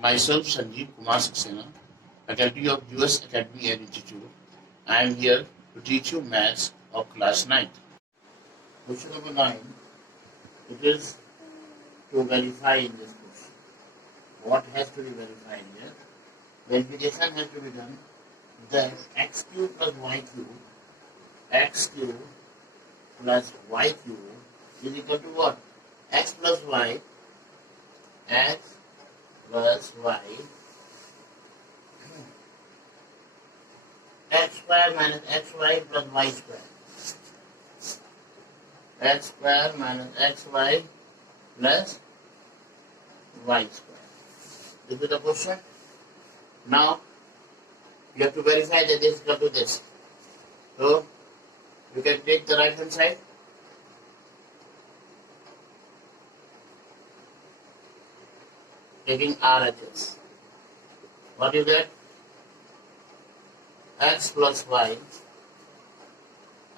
Myself, Sanjeev Kumar Saxena, faculty of US Academy and Institute. I am here to teach you maths of class 9th. Question number 9. It is to verify in this question. What has to be verified here? Verification has to be done that x cube plus y cube, x cube plus y cube is equal to what? X plus y, x plus y, x square minus xy plus y square, x square minus xy plus y square. This is the question. Now you have to verify that this is equal to this. So you can take the right hand side. Taking RHS. What do you get? X plus y,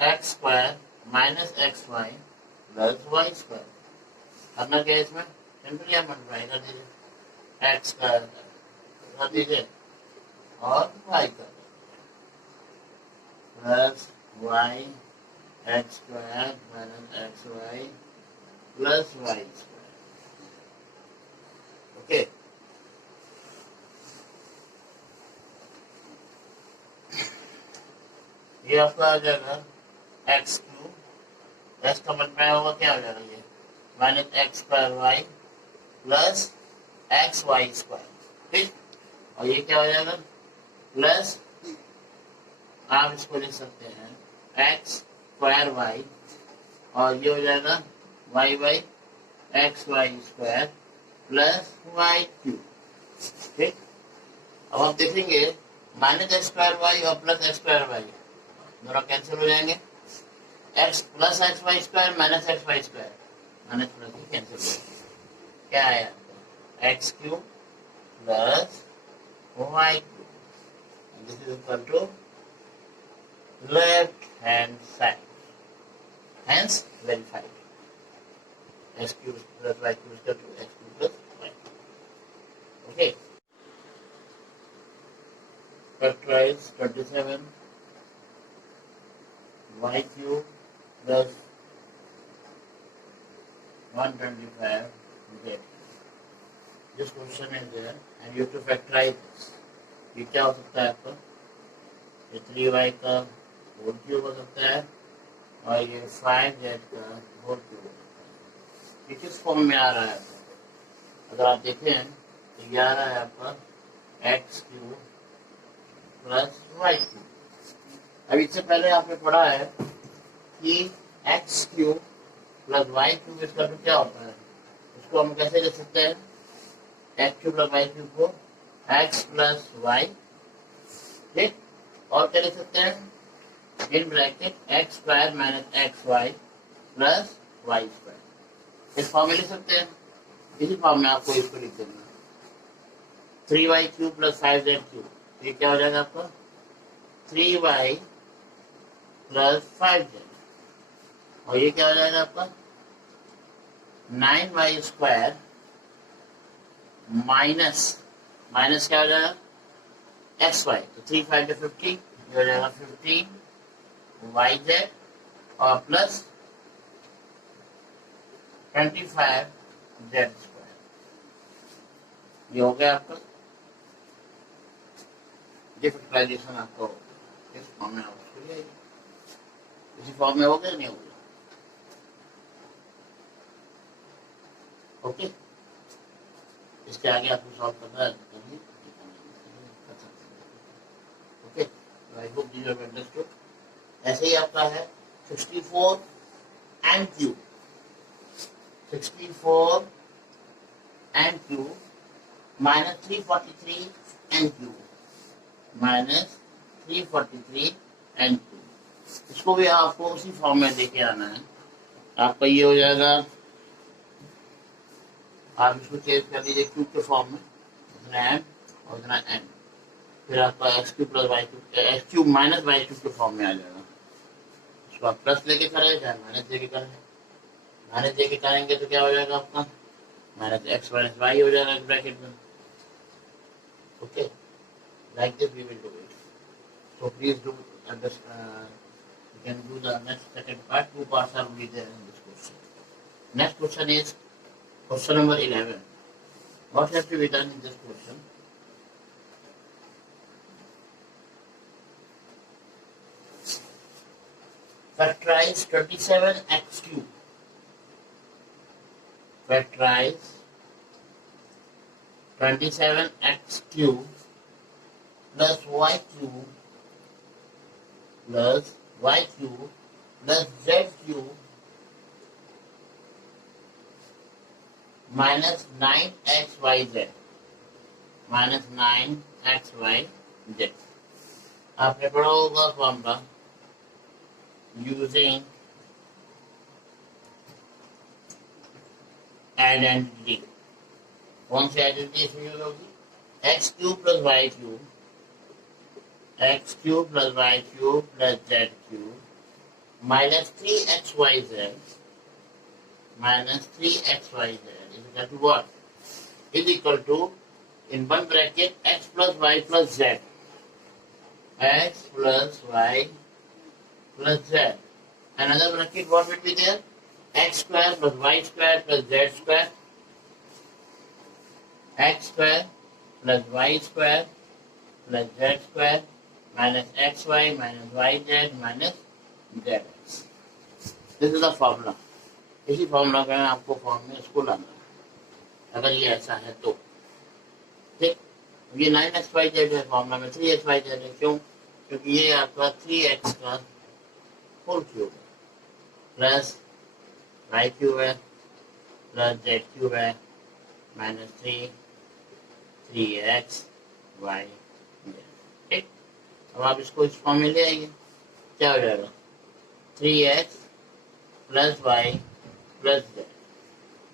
x square minus xy plus y square. करना क्या है इसमें? Simply आप multiply कर दीजिए, x square कर दीजिए और y कर दीजिए plus y x square minus xy plus y square. Okay, ये आपका आ जाएगा एक्स क्यूब, एक्स का मल्टीप्लाई होगा क्या हो जाएगा ये minus x square y plus x y square. ठीक, और ये क्या हो जाएगा प्लस, आप इसको लिख सकते हैं एक्स स्क्वायर वाई और ये हो जाएगा y by x y square plus y cube. ठीक, अब आप देखेंगे माइनस एक्स स्क्वायर वाई और प्लस एक्स स्क्वायर वाई दोनों कैंसिल हो जाएंगे. X plus x y square minus x y square minus plus cancel हो जाएंगे. क्या आया? X cube plus y cube. This is equal to left hand side, hence verified. X cube plus y cube equal to x cube plus Y. Okay, factorize 27 y cube plus 125 z. This question is there and you have to factorize this. ये क्या हो सकता है आपका? ये 3y का whole cube हो सकता है और ये 5z का होल क्यूब हो सकता है. ये किस फॉर्म में आ रहा है? अगर आप देखें तो ये आ रहा है आपका x cube plus y cube. अब इससे पहले आपने पढ़ा है कि x cube plus y cube इसका तो क्या होता है, उसको हम कैसे लिख सकते हैं? X cube plus y cube को एक्स प्लस वाई. ठीक, और क्या लिख सकते हैं? In bracket x square minus x y plus y square. इस फॉर्म में लिख सकते हैं. इसी फॉर्म में आपको इसको लिख देना 3y cube plus 5z cube. ये क्या हो जाएगा आपका? 3y प्लस 5z और ये क्या हो जाएगा आपका? 9y स्क्वायर माइनस माइनस क्या हो जाएगा? xy. तो 3 5 50, ये हो जाएगा 15yz और प्लस 25z स्क्वायर. ये हो गया आपका. ये फैक्टराइजेशन आपको इस फॉर्म में इसी फॉर्म में हो गया नहीं हो गया? ओके, इसके आगे आपको सॉल्व करना है करिए. Okay, I hope you have understood. ऐसे ही आपका है 64 and cube. 64 and cube minus 343 and cube minus 343 and cube. इसको भी आपको उसी फॉर्म में लेके आना है. आपका ये हो जाएगा, आप इसको चेंज कर लीजिए क्यूब के फॉर्म में, इतना एम और इतना एन. फिर आपका x cube plus y cube, x cube minus y cube के फॉर्म में आ जाएगा. इसको आप प्लस लेके करें चाहे माइनस लेके करें. माइनस लेके करेंगे तो क्या हो जाएगा आपका? माइनस एक्स माइनस वाई हो जाएगा ब्रैकेट में. Okay, like this we will do it. So please do understand. You can do the next second part. Two parts are only there in this question. Next question is question number 11. What has to be done in this question? Factorize 27x cube. Factorize 27x cube plus y cube plus y cube plus z cube minus 9xyz minus 9xyz. आपने पढ़ा होगा formula using identity. कौन सी identity इसमें use होगी? X cube plus y cube, x cube plus y cube plus z cube minus 3xyz minus 3xyz is equal to what? Is equal to, in one bracket, x plus y plus z. X plus y plus z. Another bracket, what will be there? X square plus y square plus z square. X square plus y square plus z square minus xy minus yz minus zx. This is the formula. इसी formula का आपको form में इसको लाना है अगर ये ऐसा है तो. ठीक, ये 9xyz है, फॉर्मूला में 3xyz है. क्यों? क्योंकि ये आपका 3x का होल क्यूब है प्लस y क्यूब है प्लस z क्यूब है माइनस 3x y. ठीक, अब आप इसको इस फॉर्म में ले आइए. क्या हो जाएगा? 3x plus y plus z.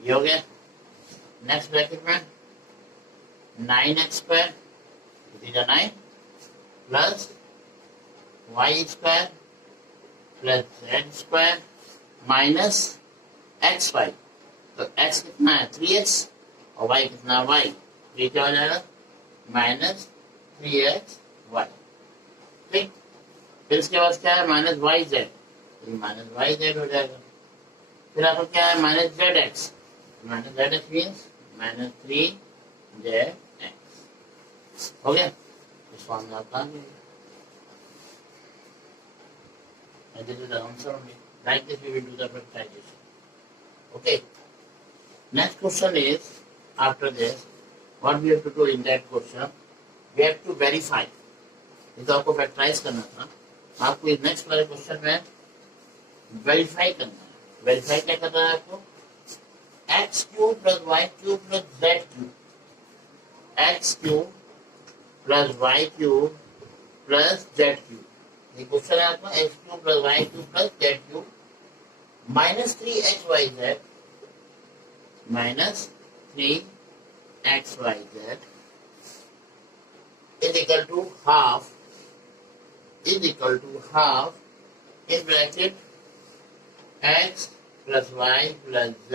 ये हो गया. नेक्स्ट ब्रैकेट में 9x square is 9 plus y square plus z square minus xy. तो x कितना है? 3x और y कितना है? y. ये क्या हो जाएगा? Minus 3xy. ठीक, फिर इसके बाद क्या है? Minus yz. माइनस yz हो जाएगा. फिर आपको क्या है? Minus z x. Minus z x means minus 3zx. हो गया. इस फॉर्म में आपका this is the answer only. Like this we will do the factorization. Okay. Next question is, after this, what we have to do in that question? We have to verify. ये तो आपको factorise करना था. आपको इस next वाले question में verify करना है. वेरीफाई क्या करना है आपको? X cube plus y cube plus z cube. X cube plus y cube plus z cube. ये क्वेश्चन है आपका. X cube plus y cube plus z cube minus 3xyz minus 3xyz is equal to half in bracket x plus y plus z.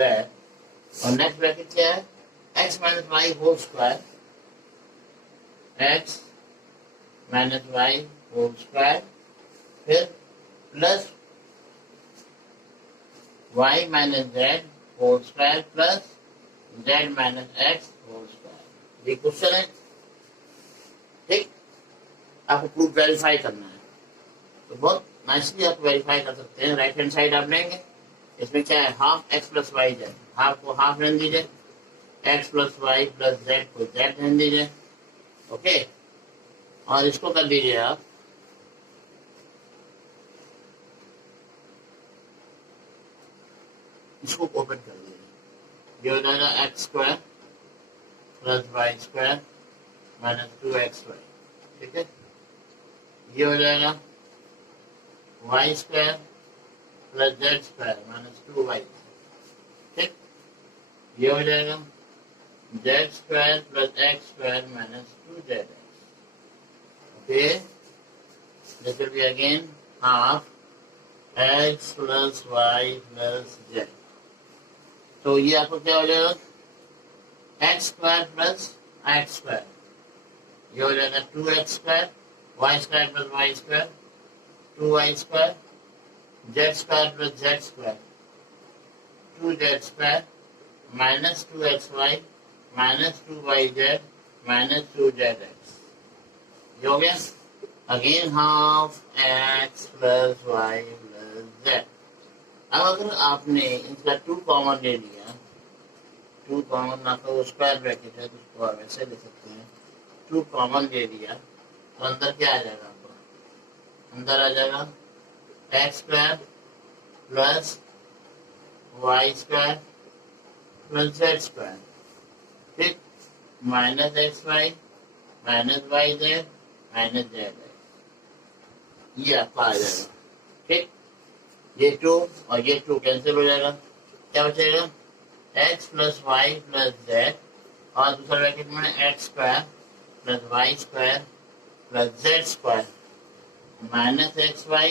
और next bracket क्या है? x minus y whole square, x minus y whole square फिर plus y minus z whole square plus z minus x whole square. ये question है. ठीक, आपको proof verify करना है तो बहुत नाइसली आप वेरीफाई कर सकते हैं. राइट हैंड साइड आप लेंगे. इसमें क्या है? Half x plus y z. Half को हाफ रहने दीजिए, x plus y plus z को जेड रहने दीजिए. ओके, और इसको कर दीजिए आप इसको ओपन कर दीजिए. ये हो जाएगा x square plus y square minus 2xy. ठीक है, ये हो जाएगा y square plus z square minus 2y. ठीक, ये हो जाएगा z square plus x square minus 2zx. Okay, this will be again half x plus y plus z. तो ये आपको क्या हो जाएगा? X square plus x square. ये हो जाएगा 2x² y² plus y², 2y² z² plus z² 2z² minus 2xy minus 2yz minus 2zx। ये हो गया। Again half x plus y plus z। अब अगर आपने इसका 2 कॉमन ले लिया, 2 कॉमन आपका वो स्क्वायर ब्रैकेट है तो उसको आप ऐसे ले सकते हैं, 2 कॉमन ले लिया तो अंदर क्या आ जाएगा आपको, अंदर आ जाएगा x² plus y² plus z², ठीक, minus xy minus yz minus zx, ये आपका आ जाएगा। ठीक, ये 2 और ये 2 कैंसिल हो जाएगा, क्या बचेगा x plus y plus z और दूसरा ब्रैकेट में x² plus y² plus z² minus xy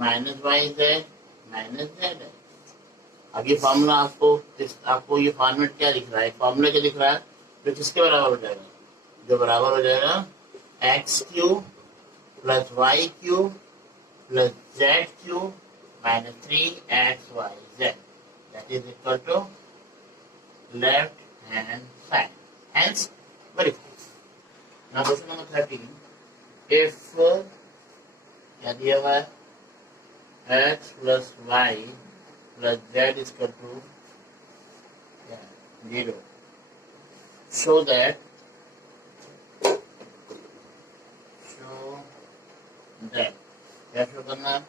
minus yz minus zx। अब ये फॉर्मूला आपको ये फॉर्मेट क्या दिख रहा है, फॉर्मूला क्या दिख रहा है, जो किसके बराबर हो जाएगा, जो बराबर हो जाएगा x³ plus y³ plus z³ minus 3xyz, that is equal to left hand side, hence verified. Now question number 13, if क्या दिया हुआ है x plus y plus z is equal to 0, show that क्या शो करना है,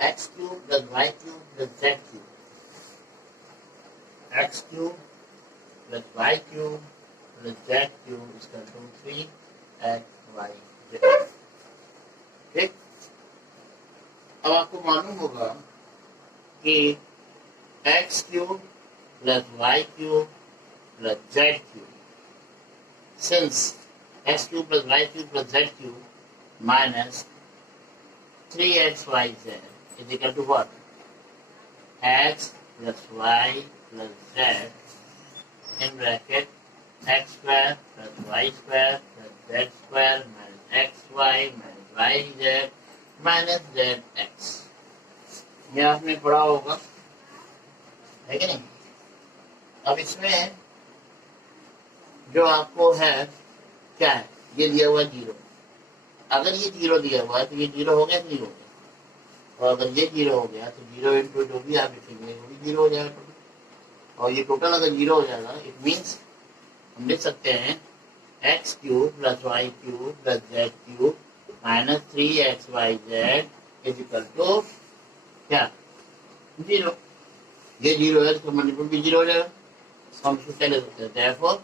x³ plus y³ plus z³, x³ plus y³ plus z³ is equal to 3xyz। ठीक, अब आपको मालूम होगा कि x³ plus y³ plus z³ since x³ plus y³ plus z³ minus 3xyz is equal to what? X plus y plus z in bracket x square plus y square plus z square minus xy minus yz minus zx। ये आपने पढ़ा होगा, है कि नहीं। अब इसमें जो आपको है क्या है, ये दिया हुआ 0, अगर ये 0 दिया हुआ है तो ये 0 हो गया कि नहीं हो गया, और अगर ये 0 हो गया तो 0 इंटू जो भी आप लिखेंगे वो भी 0 हो जाएगा टोटल, और ये टोटल अगर 0 हो जाएगा इट मीन्स हम लिख सकते हैं x³ plus y³ plus z³ minus 3xyz is equal to क्या 0। ये 0 है तो मल्टीपल भी 0 हो जाएगा, हम इसको क्या ले सकते हैं, therefore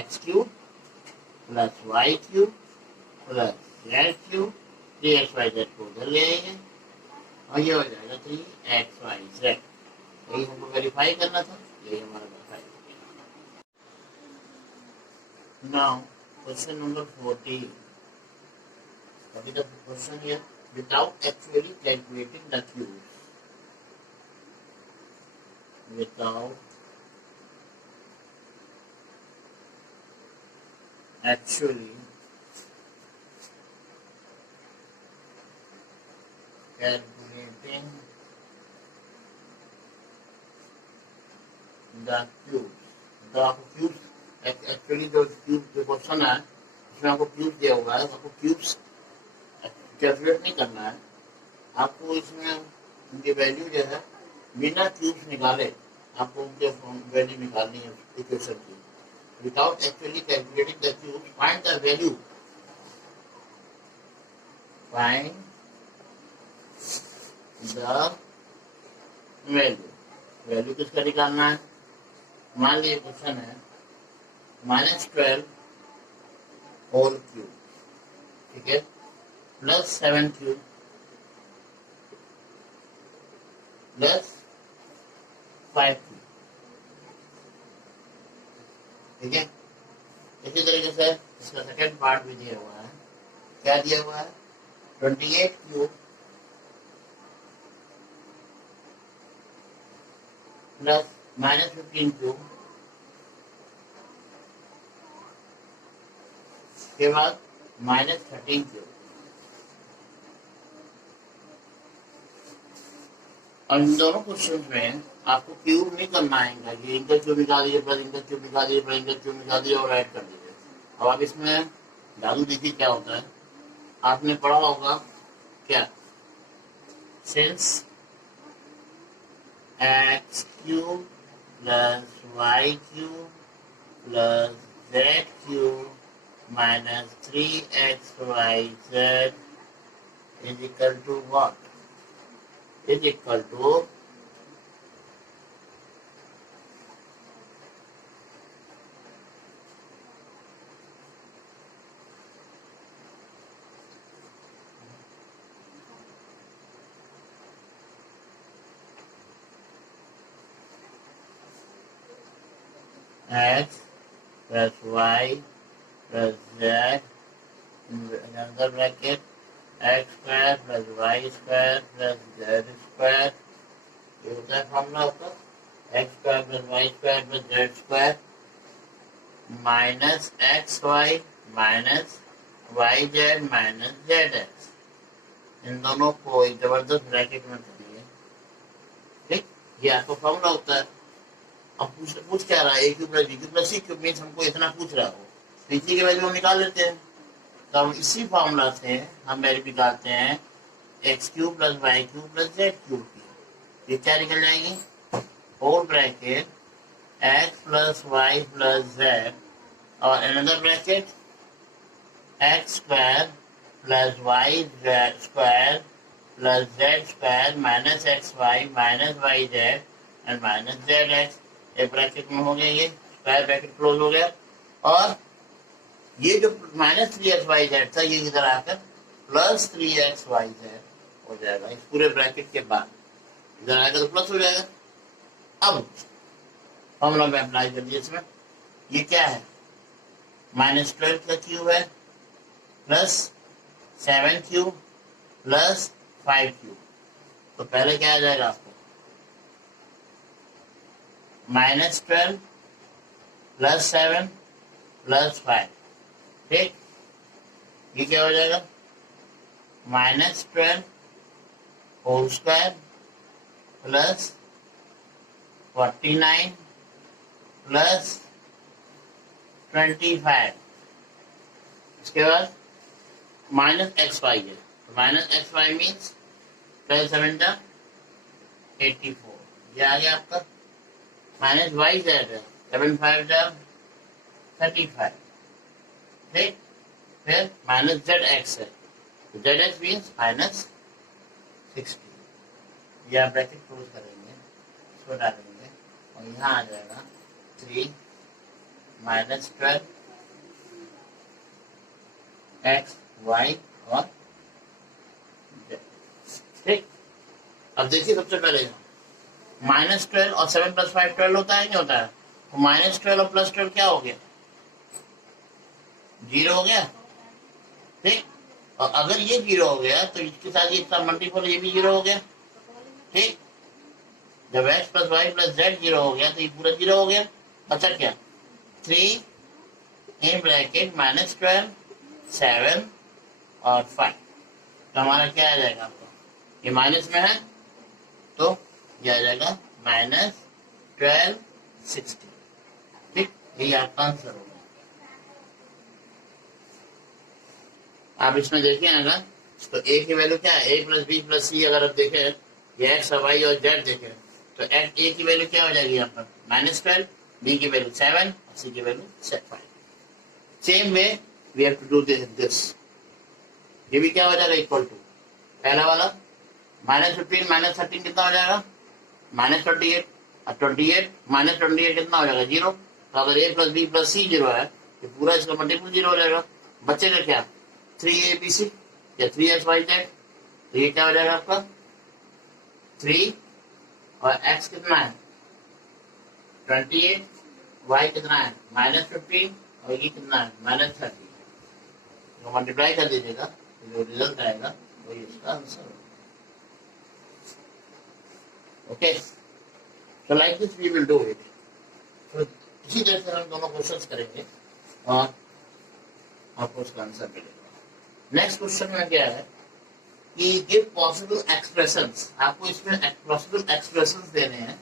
x³ plus y³ plus z³ 3xyz को उधर ले आएंगे और ये हो जाएगा 3xyz। यही हमको वेरीफाई करना था, यही हमारा वेरीफाई हो गया। Now question number 14, what is the question here, without actually calculating the cubes, without actually calculating the cubes, the cubes actually जो cube जो क्वेश्चन है उसमें आपको क्यूब दिया हुआ है, आपको क्यूब्स कैलकुलेट नहीं करना है, आपको इसमें उनकी वैल्यू जो है बिना क्यूब्स निकाले आपको उनके वैल्यू निकालनी है इक्वेशन की। Without actually calculating the cubes find the value, find the value, value किसका निकालना है, मान लीजिए क्वेश्चन है -12 होल क्यूब, ठीक है, प्लस 7 क्यूब प्लस 5 क्यूब, ठीक है। इसी तरीके से इसका सेकेंड पार्ट भी दिया हुआ है, क्या दिया हुआ है 28 क्यूब प्लस -15 क्यूब के बाद -13 क्यूब। और इन दोनों क्वेश्चन में आपको क्यूब नहीं करना है कि इनका क्यूब निकाल दीजिए प्लस इनका क्यूब निकाल दीजिए प्लस इनका क्यूब निकाल दीजिए और ऐड कर दीजिए। अब आप इसमें जादू देखिए क्या होता है। आपने पढ़ा होगा क्या, since x cube plus y cube plus z cube minus 3xyz is equal to what? Is equal to x plus y plus z in another bracket x square plus y square plus z square। ये होता है formula आपका x square plus y square plus z square minus x y minus y z minus z x. इन दोनों को एक जबरदस्त bracket में करिए। ठीक, ये आपका फॉर्मूला होता है। अब पूछ क्या रहा है, a cube plus b cube plus c cube means हमको इतना पूछ रहा हो तो इसी के वैल्यू हम निकाल लेते हैं। तो हम इसी फॉर्मूला से हम वैल्यू निकालते हैं x cube plus y cube plus z cube की। ये क्या निकल जाएगी, whole bracket x plus y plus z और another bracket x square plus y square plus z square minus x y minus y z and minus z x. एक bracket में हो गया, ये स्क्वायर ब्रैकेट क्लोज हो गया। और ये जो -3xyz था ये इधर आकर +3xyz हो जाएगा इस पूरे ब्रैकेट के बाद। इधर आएगा तो प्लस हो जाएगा। अब फॉर्मूला में अप्लाई कर दिए इसमें। ये क्या है, -12 का क्यूब है प्लस 7 क्यूब प्लस 5 क्यूब। तो पहले क्या आ जाएगा आपको, -12 प्लस 7 प्लस 5। ठीक, ये क्या हो जाएगा, -12 होल स्क्वायर प्लस 49 प्लस 25। इसके बाद -xy है, तो -xy मीन्स 12 7 जा 84। ये आ गया आपका। -yz है, 7 5 जा 35। ठीक, फिर -zx है, तो zx मीन्स -60। ये आप ब्रैकेट क्लोज करेंगे, इसको डालेंगे और यहाँ आ जाएगा 3 -12 x y और z। ठीक, अब देखिए सबसे पहले -12 और 7 + 5 12 होता है, नहीं होता है। तो -12 और +12 क्या हो गया, 0 हो गया। ठीक, और अगर ये 0 हो गया तो इसके साथ ये इसका मल्टीपल ये भी 0 हो गया। ठीक, जब x + y + z 0 हो गया तो ये पूरा 0 हो गया। अच्छा क्या, 3 इन ब्रैकेट -12 7 और 5। तो हमारा क्या आ जाएगा आपको, ये माइनस में है तो ये आ जाएगा -12 60। ठीक, यही आपका आंसर होगा। आप इसमें देखिए अगर तो a की वैल्यू क्या है, a + b + c। अगर आप देखें ये x y और z देखें तो a की वैल्यू क्या हो जाएगी यहाँ पर -12, b की वैल्यू 7 और c की value 5। Same way we have to do this. ये भी क्या हो जाएगा, इक्वल टू पहला वाला -15 -13 कितना हो जाएगा, -28 और 28 -28 कितना हो जाएगा 0। तो अगर a + b + c 0 है तो पूरा इसका मल्टीपल 0 हो जाएगा। बचेगा क्या, 3abc या 3xyz। तो ये क्या हो जाएगा आपका 3 और x कितना है 28, y कितना है -15 और ये कितना है -30। तो मल्टीप्लाई कर दीजिएगा तो जो रिजल्ट आएगा वही इसका आंसर होगा। Okay, so like this we will do it। तो इसी तरह से हम दोनों क्वेश्चंस करेंगे और आपको उसका आंसर मिलेगा। नेक्स्ट क्वेश्चन में क्या है कि गिव पॉसिबल एक्सप्रेशंस, आपको इसमें पॉसिबल एक्सप्रेशंस देने हैं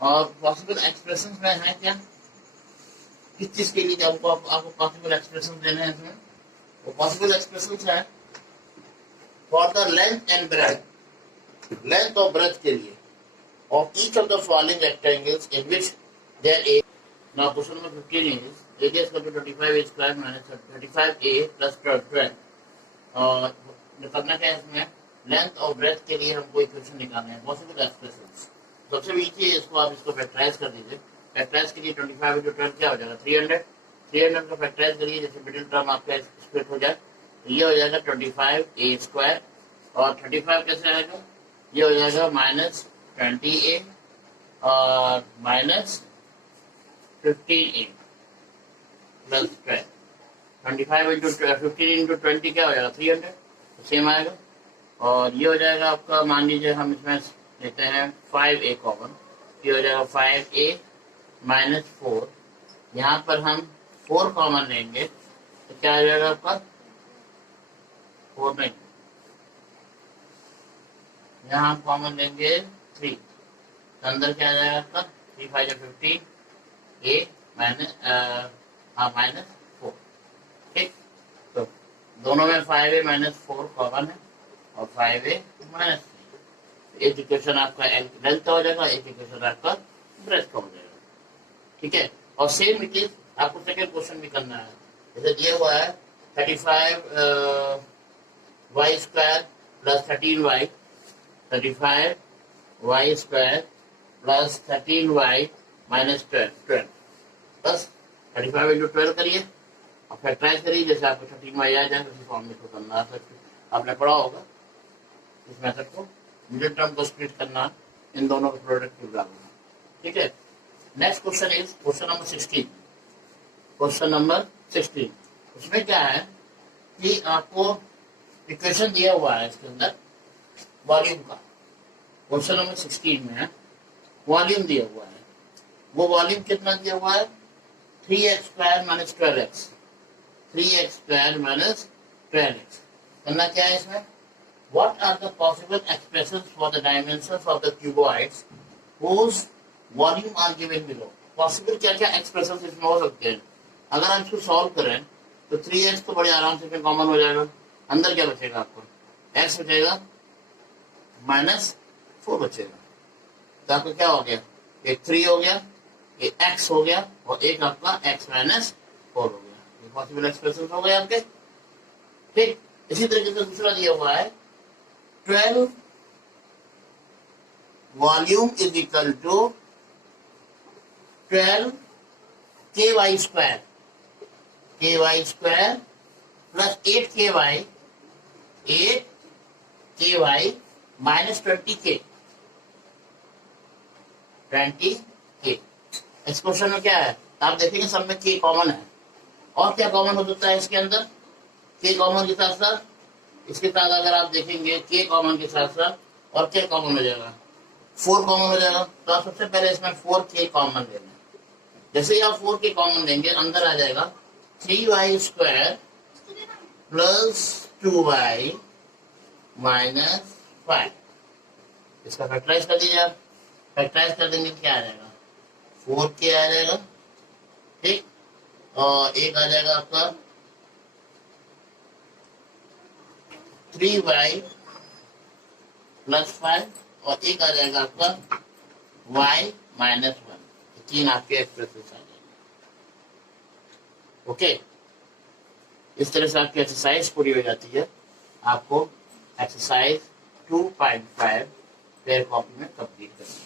और पॉसिबल एक्सप्रेशंस में है क्या, किस चीज के लिए आपको पॉसिबल एक्सप्रेशंस देने हैं इसमें। वो पॉसिबल एक्सप्रेशंस है for the length and breadth, length और ब्रेथ के लिए of each of the following rectangles in which there is. Now question number 15 is radius equal to 25a square minus 35a plus 12. और करना क्या है इसमें, length और ब्रेथ के लिए हमको इक्वेशन निकालना है, पॉसिबल एक्सप्रेशंस। सबसे ईजी है, इसको आप इसको फैक्टराइज कर दीजिए। फैक्टराइज के लिए 25 into 12 क्या हो जाएगा 300। 300 का फैक्टराइज करिए, जैसे मिडिल टर्म आपका स्प्लिट हो जाए, ये हो जाएगा 25a स्क्वायर और 35 कैसे आएगा, ये हो जाएगा माइनस 20a और minus 15a plus 12। 25 into 15 into 20 क्या हो जाएगा 300, तो सेम आएगा। और ये हो जाएगा आपका, मान लीजिए हम इसमें लेते हैं 5a कॉमन, ये हो जाएगा 5a माइनस 4। यहाँ पर हम 4 कॉमन लेंगे तो क्या आ जाएगा आपका 4 नहीं, यहाँ हम कॉमन लेंगे 3, तो अंदर क्या आ जाएगा आपका 3 5 15 a माइनस माइनस 4। ठीक, तो दोनों में 5a माइनस 4 कॉमन है और 5a माइनस 3। एक इक्वेशन आपका लेंथ हो जाएगा, एक इक्वेशन आपका ब्रेथ का हो जाएगा। ठीक है, और सेम इट इज आपको सेकेंड क्वेश्चन भी करना है। जैसे दिया हुआ है 35 y square plus 13y, 35 y square plus 13y minus 12 बस 35 इंटू 12 करिए और फैक्टराइज करिए, जैसे आपको 13y आ जाए उसी फॉर्म में इसको करना आ सकते, आपने पढ़ा होगा इस मेथड को। मिडिल टर्म को स्प्लिट करना, इन दोनों का प्रोडक्ट को लागू। ठीक है, next question is question number 16। Question number 16 उसमें क्या है कि आपको इक्वेशन दिया हुआ है इसके अंदर वॉल्यूम का। क्वेश्चन नंबर 16 में वॉल्यूम दिया हुआ है, वो वॉल्यूम कितना दिया हुआ है 3x square minus 12x, 3x square minus 12x। करना क्या है इसमें, what are the possible expressions for the dimensions of the cuboids whose volume are given below। Possible क्या क्या एक्सप्रेशन इसमें हो सकते हैं। अगर हम इसको सॉल्व करें तो 3x तो बड़े आराम से कॉमन हो जाएगा, अंदर क्या बचेगा आपको x बचेगा माइनस 4 बचेगा, तो आपका क्या हो गया, एक 3 हो गया, एक x हो गया और एक आपका x माइनस 4 हो गया। ये पॉसिबल एक्सप्रेशन हो गए आपके। ठीक, इसी तरीके से दूसरा दिया हुआ है 12 volume is equal to 12 ky square, ky square plus 8ky minus 20k। इस क्वेश्चन में क्या है, आप देखेंगे सब में k कॉमन है, और क्या कॉमन हो सकता है इसके अंदर, k कॉमन के साथ साथ इसके साथ अगर आप देखेंगे k कॉमन के साथ साथ और क्या कॉमन हो जाएगा 4 कॉमन हो जाएगा। तो आप सबसे पहले इसमें 4k कॉमन लेना। जैसे ही आप 4k कॉमन लेंगे अंदर आ जाएगा 3y square plus 2y minus 5। इसका फैक्टराइज कर दीजिए आप, फैक्टराइज कर देंगे क्या आ जाएगा 4k आ जाएगा। ठीक, और एक आ जाएगा आपका 3y प्लस 5 और एक आ जाएगा आपका y माइनस 1। 3 आपके एक्सप्रेशन आ जाएंगे। ओके, इस तरह से आपकी एक्सरसाइज पूरी हो जाती है। आपको एक्सरसाइज 2.5 पेयर कॉपी में कंप्लीट करनी है।